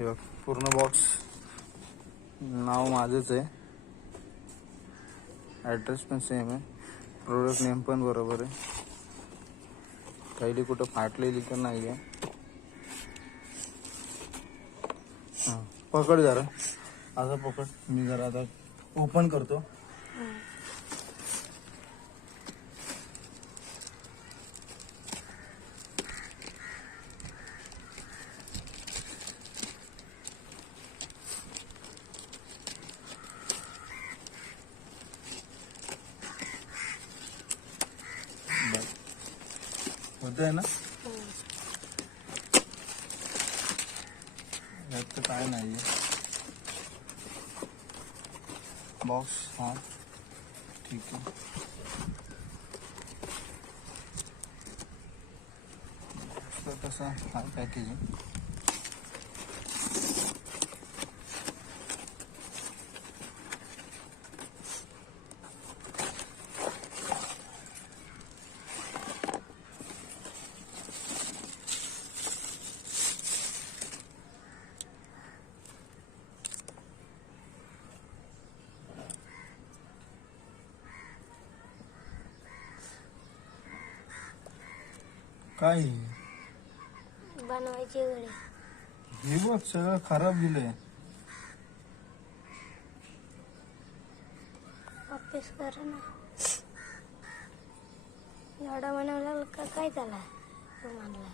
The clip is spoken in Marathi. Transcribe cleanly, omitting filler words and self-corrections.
हे बघ पूर्ण बॉक्स नाव माझंच आहे, ॲड्रेस पण सेम आहे, प्रोडक्ट नेम पण बरोबर आहे, काही कुठं फाटलेली तर नाही आहे. हां पकड जरा, असं पकड, मी जरा आता ओपन करतो. होत आहे ना, यात तर काय नाही आहे. बॉक्स हा ठीक आहे. कसा हा पॅकेजिंग, काय बनवायची वेळ हे बघ सगळं खराब दिलंय. वापस कर ना. एवढा बनवला का काय झाला तुम्हाला?